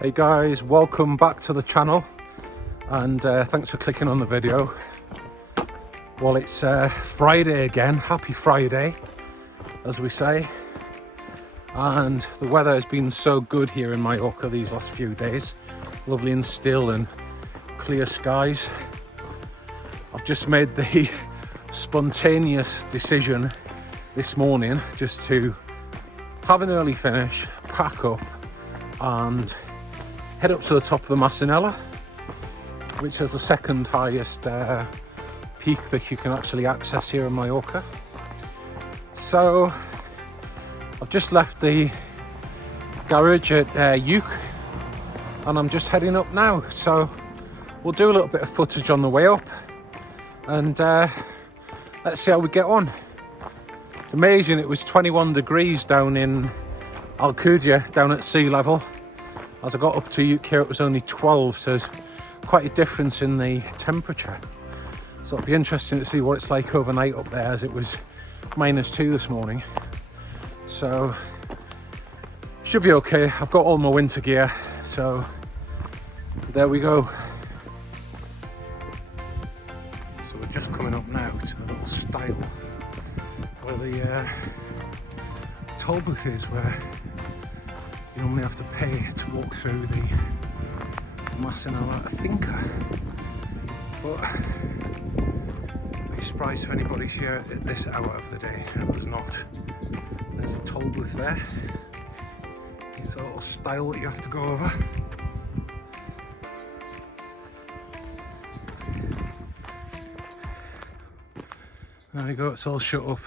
Hey guys, welcome back to the channel and thanks for clicking on the video. Well, it's Friday again, happy Friday as we say, and the weather has been so good here in Mallorca these last few days. Lovely and still and clear skies. I've just made the spontaneous decision this morning just to have an early finish, pack up and head up to the top of the Massanella, which is the second highest peak that you can actually access here in Mallorca. So I've just left the garage at Puig and I'm just heading up now. So we'll do a little bit of footage on the way up and let's see how we get on. It's amazing, it was 21 degrees down in Alcudia, down at sea level. As I got up to Puig here, it was only 12, so there's quite a difference in the temperature. So it'll be interesting to see what it's like overnight up there, as it was -2 this morning. So should be okay. I've got all my winter gear, so there we go. So we're just coming up now to the little stile where the toll booth is, where you normally have to pay to walk through the Massanella Finca. But I'd be surprised if anybody's here at this hour of the day, and there's not. There's the toll booth there. There's a little stile that you have to go over. There we go, it's all shut up.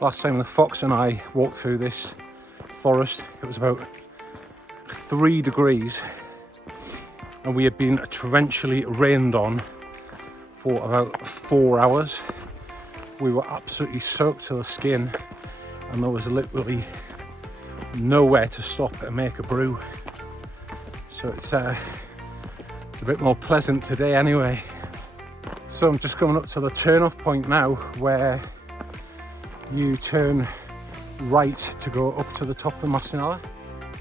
Last time the fox and I walked through this forest, it was about 3 degrees and we had been torrentially rained on for about 4 hours. We were absolutely soaked to the skin and there was literally nowhere to stop and make a brew. So it's a bit more pleasant today anyway. So I'm just going up to the turn-off point now, where you turn right to go up to the top of the Massanella.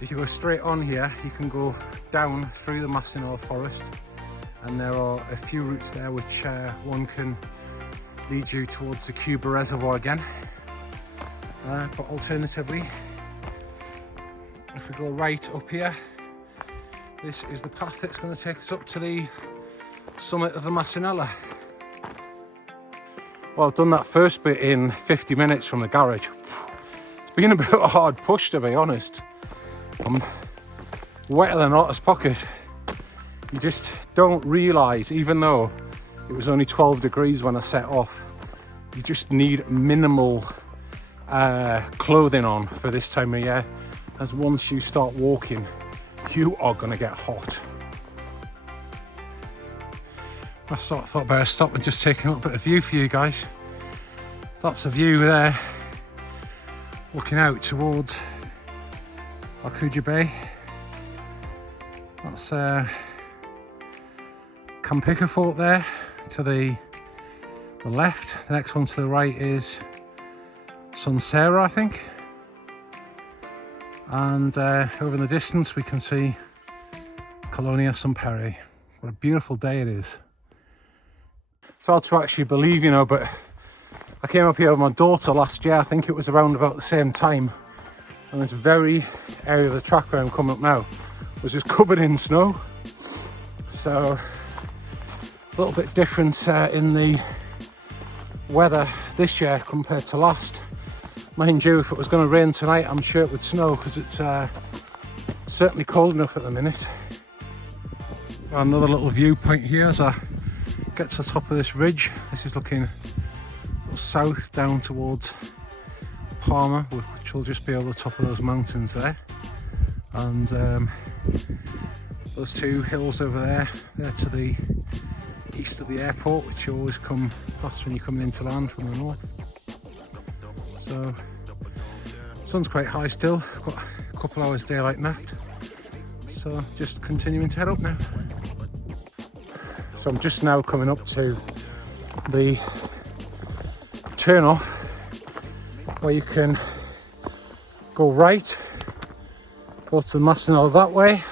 If you go straight on here, you can go down through the Massanella forest, and there are a few routes there which one can lead you towards the Cuba reservoir again. But alternatively, if we go right up here, this is the path that's going to take us up to the summit of the Massanella. Well, I've done that first bit in 50 minutes from the garage. It's been a bit of a hard push, to be honest. I'm wetter than Otter's pocket. You just don't realise, even though it was only 12 degrees when I set off, you just need minimal clothing on for this time of year, as once you start walking, you are going to get hot. I sort of thought better stop and just take a little bit of view for you guys. That's a view there, looking out towards Alcudia Bay. That's Campica Fort there to the left. The next one to the right is Sunsera, I think. And over in the distance we can see Colonia Sampere. What a beautiful day it is. It's hard to actually believe, you know, but I came up here with my daughter last year. I think it was around about the same time, and this very area of the track where I'm coming up now was just covered in snow. So a little bit different in the weather this year compared to last. Mind you, if it was going to rain tonight, I'm sure it would snow, because it's certainly cold enough at the minute. Another little viewpoint here as I get to the top of this ridge. This is looking south down towards Palma, which will just be over the top of those mountains there, and those two hills over there, they're to the east of the airport, which you always come past when you're coming into land from the north. So sun's quite high still, got a couple hours daylight left, so just continuing to head up now. So I'm just now coming up to the turn off where you can go right go to the Massanella that way,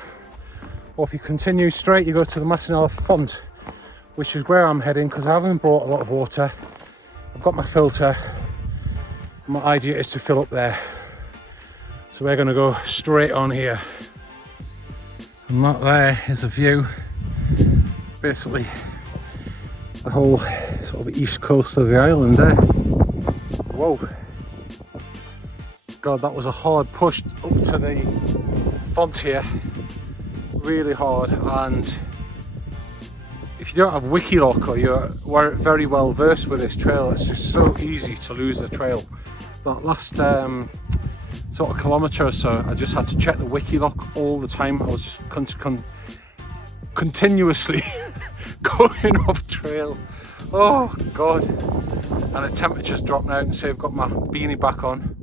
or if you continue straight you go to the Massanella font, which is where I'm heading because I haven't brought a lot of water. I've got my filter. My idea is to fill up there, so we're going to go straight on here, and that there is a view, basically the whole sort of east coast of the island there. Whoa, God, that was a hard push up to the font here, really hard. And if you don't have Wikiloc or you're very well versed with this trail, it's just so easy to lose the trail. That last sort of kilometre or so, I just had to check the Wikiloc all the time. I was just continuously going off trail. Oh God. And the temperature's dropped now, and so I've got my beanie back on.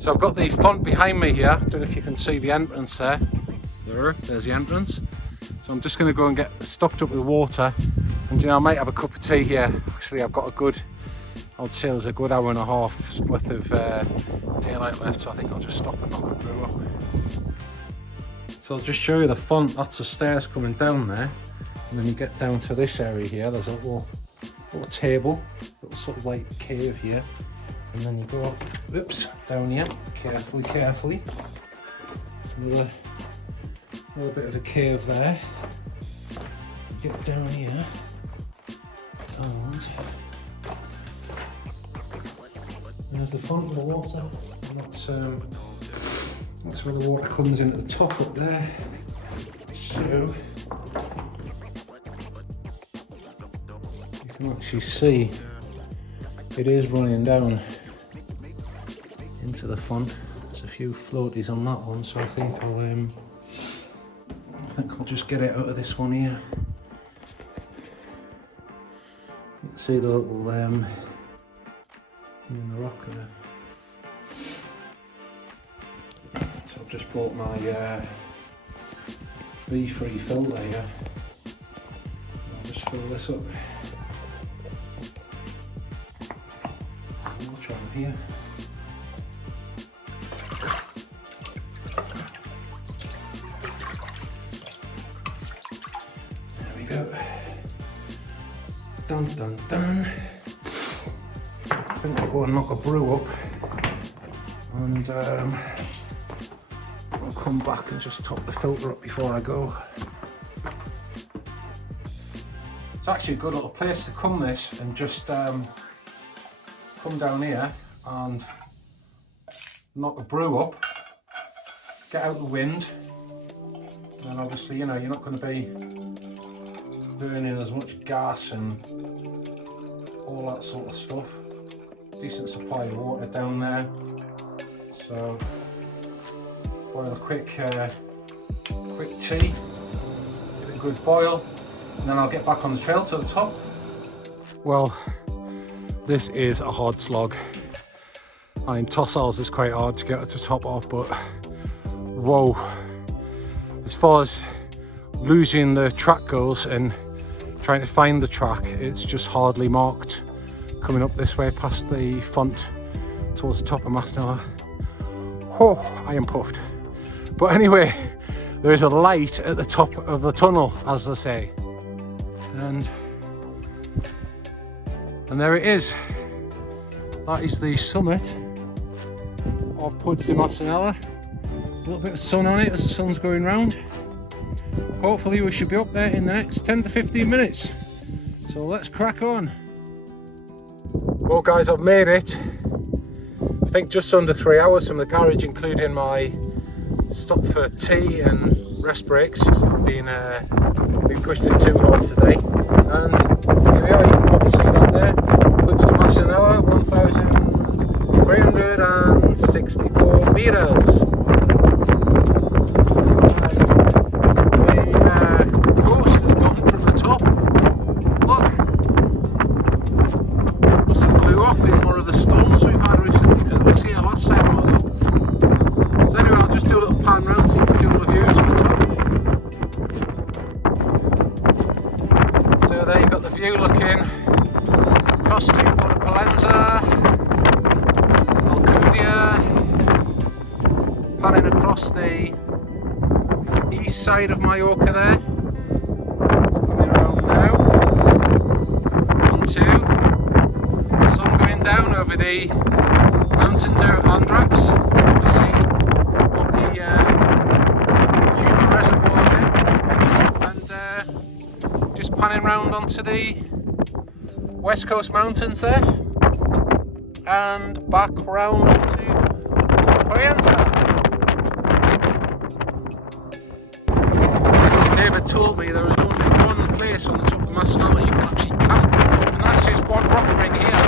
So I've got the font behind me here. I don't know if you can see the entrance there. There's the entrance. So I'm just going to go and get stocked up with water, and you know, I might have a cup of tea here. Actually, I've got a good, I would say there's a good hour and a half worth of daylight left, so I think I'll just stop and knock a brew up. So I'll just show you the font. That's the stairs coming down there, and then you get down to this area here. There's a little table, little sort of like cave here, and then you go up, oops, down here, carefully. There's another bit of a cave there. You get down here, and there's the front of the water, and that's where the water comes in at the top up there. So you can actually see it is running down into the font. There's a few floaties on that one, so I think I'll just get it out of this one here. You can see the little in the rock there. So I've just brought my B3 filter here. I'll just fill this up. Watch over here. There we go. Dun dun dun. I think I'll go and knock a brew up, and I'll come back and just top the filter up before I go. It's actually a good little place to come this, and just come down here and knock a brew up, get out the wind, and obviously, you know, you're not going to be burning as much gas and all that sort of stuff. Decent supply of water down there, so boil a quick tea, give it a good boil, and then I'll get back on the trail to the top. Well, this is a hard slog. I mean, Tossals is quite hard to get to the top of, but whoa, as far as losing the track goes and trying to find the track, it's just hardly marked. Coming up this way past the font towards the top of Massanella. Oh, I am puffed. But anyway, there is a light at the top of the tunnel, as they say. And there it is. That is the summit of Puig de Massanella. A little bit of sun on it as the sun's going round. Hopefully we should be up there in the next 10 to 15 minutes. So let's crack on. Well guys, I've made it. I think just under 3 hours from the garage, including my stop for tea and rest breaks. I've been pushed it too hard today. And here we are, you can probably see that there. Puig de Massanella, 1,364 metres. There you've got the view looking across to Palenza, Alcudia, panning across the east side of Mallorca there. It's coming around now. 1, 2. The sun going down over the mountains there at Andrax. You see, got the Juba Reservoir there. And just panning round onto the West Coast Mountains there. And back round to Corrientes. David told me there was only one place on the top of Massanella you can actually camp, and that's this one rock ring here.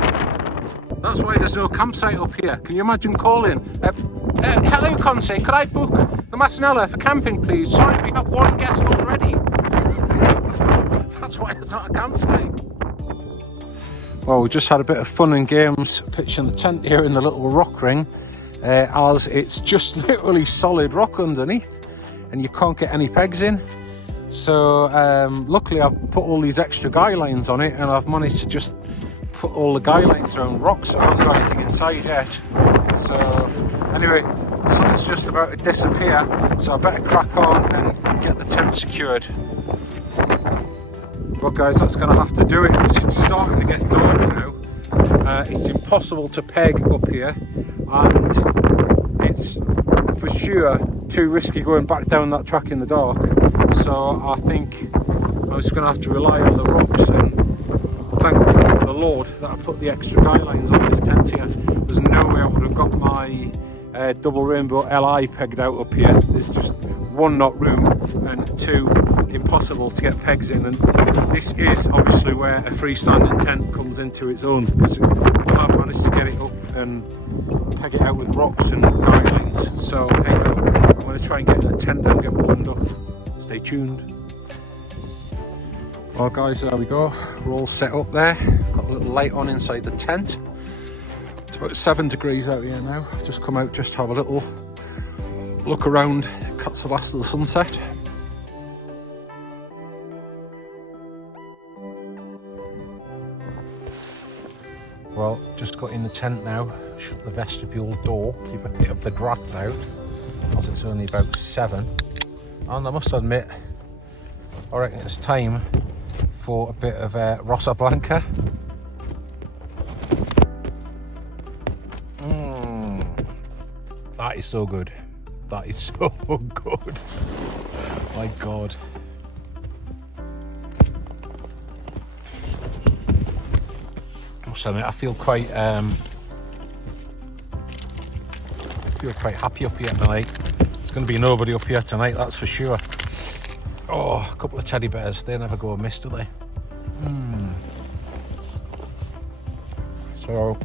That's why there's no campsite up here. Can you imagine calling? Hello, Conce, could I book the Massanella for camping, please? Sorry, we have one guest already. That's why there's not a campsite. Well, we just had a bit of fun and games pitching the tent here in the little rock ring, as it's just literally solid rock underneath and you can't get any pegs in. So luckily I've put all these extra guy lines on it, and I've managed to just put all the guy lines around rocks, so I haven't got anything inside yet. So anyway, the sun's just about to disappear, so I better crack on and get the tent secured. Well guys, that's going to have to do it because it's starting to get dark now. It's impossible to peg up here, and it's for sure too risky going back down that track in the dark. So I think I'm just going to have to rely on the rocks, and thank the Lord that I put the extra guy lines on this tent here. There's no way I would have got my double rainbow LI pegged out up here. There's just 1, not room, and 2, impossible to get pegs in. And this is obviously where a freestanding tent comes into its own, because I've managed to get it up and peg it out with rocks and guy lines. So hey, I'm going to try and get the tent and get warmed up. Stay tuned. Well guys, there we go. We're all set up there. Got a little light on inside the tent. It's about 7 degrees out here now. I've just come out just to have a little look around. Catch the last of the sunset. Well, just got in the tent now. Shut the vestibule door. Keep a bit of the draft out, as it's only about 7. And I must admit, I reckon it's time for a bit of Rosa Blanca. That is so good. That is so good. My God. I must admit, I feel quite happy up here tonight. There's going to be nobody up here tonight, that's for sure. Oh, a couple of teddy bears, they never go amiss, do they? So,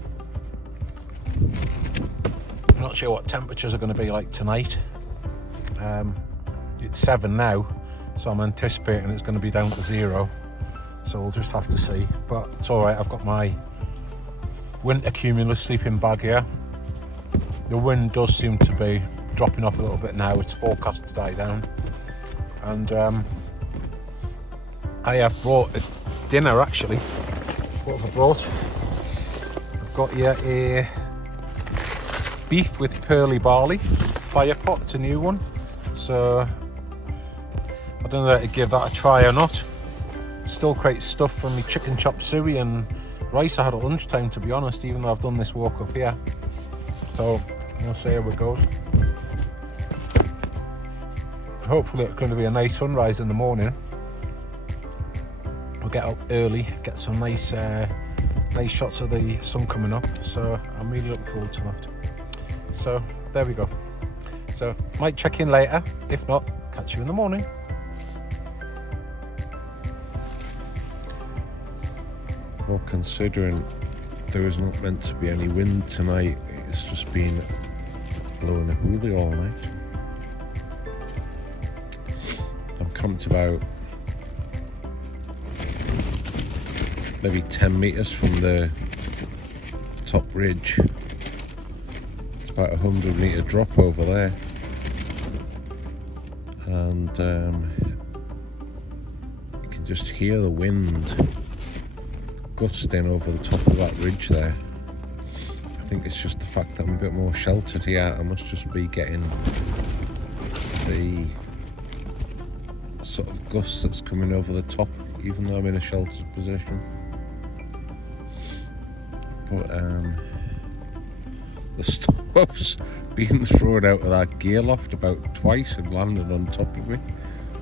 I'm not sure what temperatures are going to be like tonight. It's 7 now, so I'm anticipating it's going to be down to 0. So we'll just have to see. But it's alright, I've got my winter cumulus sleeping bag here. The wind does seem to be dropping off a little bit now. It's forecast to die down. And I have brought a dinner actually. What have I brought? I've got here a beef with pearly barley fire pot. It's a new one, so I don't know if to give that a try or not. Still create stuff from my chicken chop suey and rice I had at lunchtime, to be honest, even though I've done this walk up here. So we'll see how it goes. Hopefully it's going to be a nice sunrise in the morning. We'll get up early, get some nice shots of the sun coming up, so I'm really looking forward to that. So there we go. So might check in later, if not, catch you in the morning. Well, considering there is not meant to be any wind tonight, it's just been blowing a hoolie all night. I'm camped about maybe 10 metres from the top ridge. It's about a 100-metre drop over there, and you can just hear the wind gusting over the top of that ridge there. I think it's just the fact that I'm a bit more sheltered here. I must just be getting the sort of gust that's coming over the top, even though I'm in a sheltered position. But the stuff's been thrown out of that gear loft about twice and landed on top of me.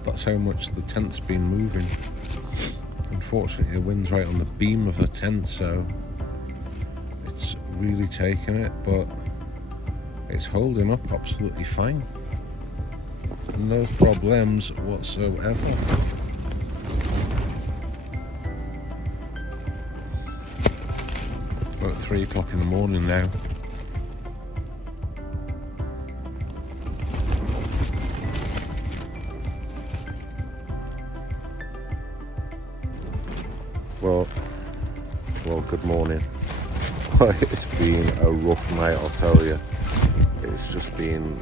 That's how much the tent's been moving. Unfortunately, the wind's right on the beam of the tent, so it's really taken it, but it's holding up absolutely fine. No problems whatsoever. About 3 o'clock in the morning now. Well, good morning. It's been a rough night, I'll tell you. It's just been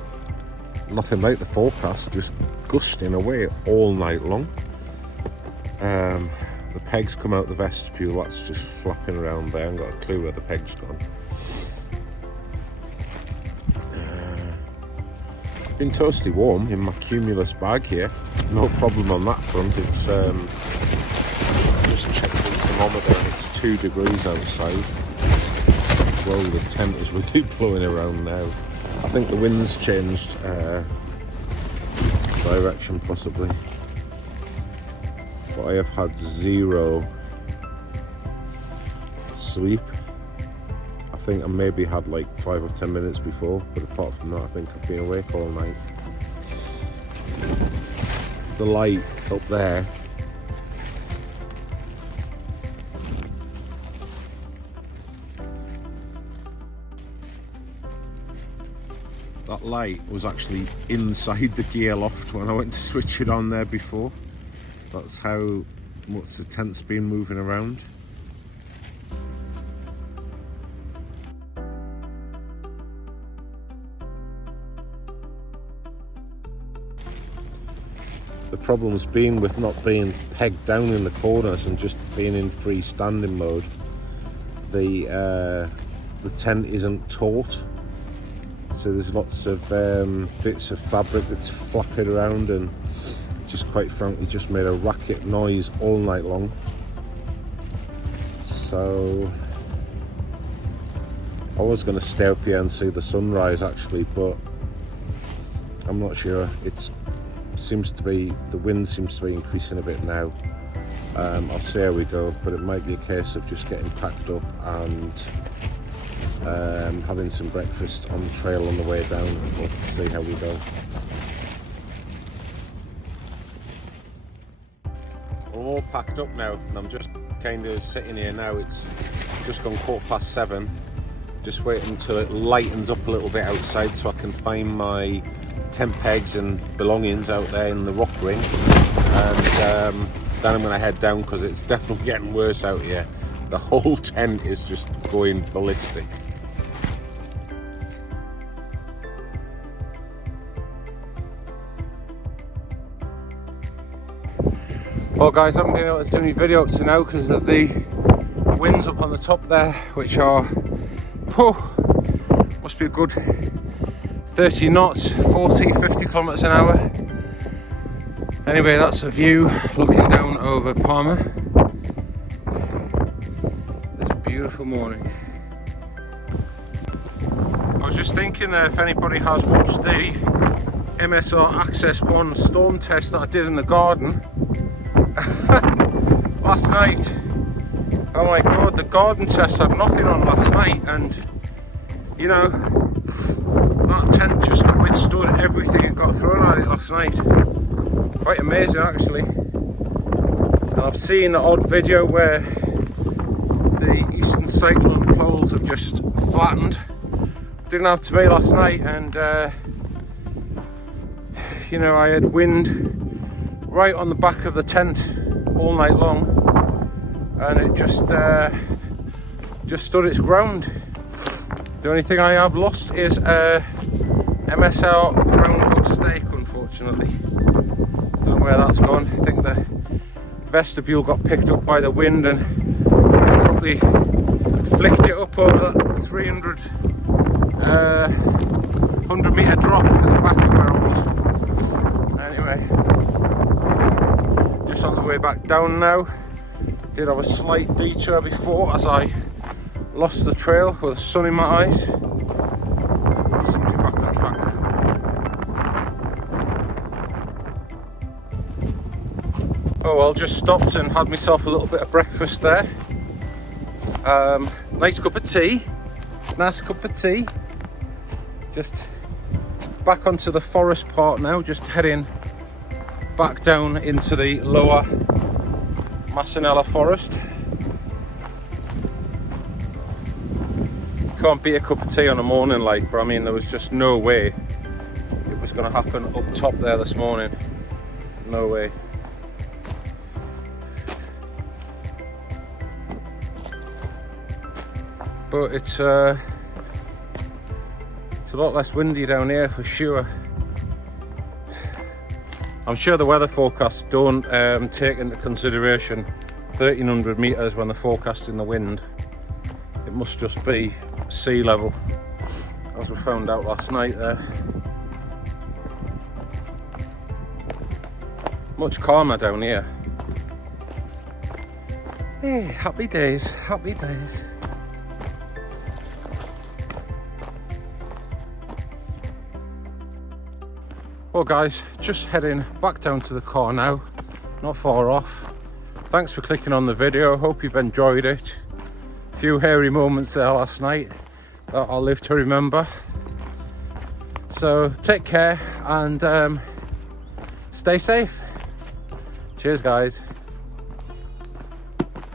nothing like the forecast, just gusting away all night long. The pegs come out the vestibule, that's just flapping around there. I haven't got a clue where the peg's gone. Been toasty warm in my Cumulus bag here. No problem on that front. It's just checked the thermometer and it's 2 degrees outside. Well, the tent is really blowing around now. I think the wind's changed direction possibly. But I have had 0 sleep. I think I maybe had like 5 or 10 minutes before, but apart from that I think I've been awake all night. The light up there that light was actually inside the gear loft when I went to switch it on there before. That's how much the tent's been moving around. The problem's been with not being pegged down in the corners and just being in freestanding mode. The tent isn't taut, so there's lots of bits of fabric that's flapping around, and just quite frankly just made a racket noise all night long. So I was going to stay up here and see the sunrise actually, but I'm not sure. The wind seems to be increasing a bit now. I'll see how we go, but it might be a case of just getting packed up and having some breakfast on the trail on the way down, and we'll see how we go. We're all packed up now, and I'm just kind of sitting here now. It's just gone 7:15. Just waiting until it lightens up a little bit outside so I can find my tent pegs and belongings out there in the rock ring, and then I'm going to head down because it's definitely getting worse out here. The whole tent is just going ballistic. Well guys, I haven't been able to do any video up to now because of the winds up on the top there, which are, must be a good 30 knots, 40, 50 kilometers an hour. Anyway, that's a view looking down over Palmer. It's a beautiful morning. I was just thinking there, if anybody has watched the MSR Access 1 storm test that I did in the garden last night. Oh my god, the garden test had nothing on last night, and you know, that tent just withstood everything it got thrown at it last night. Quite amazing actually. And I've seen the odd video where the eastern cyclone poles have just flattened. Didn't have to be last night, and you know, I had wind right on the back of the tent all night long, and it just stood its ground. The only thing I have lost is MSR round steak, unfortunately. Don't know where that's gone. I think the vestibule got picked up by the wind and probably flicked it up over that 100 metre drop at the back of where I was. Anyway, just on the way back down now. Did have a slight detour before as I lost the trail with the sun in my eyes. I seem to be back on track now. Oh well, just stopped and had myself a little bit of breakfast there. Nice cup of tea. Nice cup of tea. Just back onto the forest part now, just heading back down into the lower Massanella forest. Can't beat a cup of tea on a morning like, but I mean there was just no way it was going to happen up top there this morning. No way. But it's a lot less windy down here for sure. I'm sure the weather forecasts don't take into consideration 1300 metres when they're forecasting the wind. It must just be sea level, as we found out last night there. Much calmer down here. Hey, happy days, happy days. Well guys, just heading back down to the car now, not far off. Thanks for clicking on the video, hope you've enjoyed it. A few hairy moments there last night that I'll live to remember. So take care and stay safe. Cheers guys.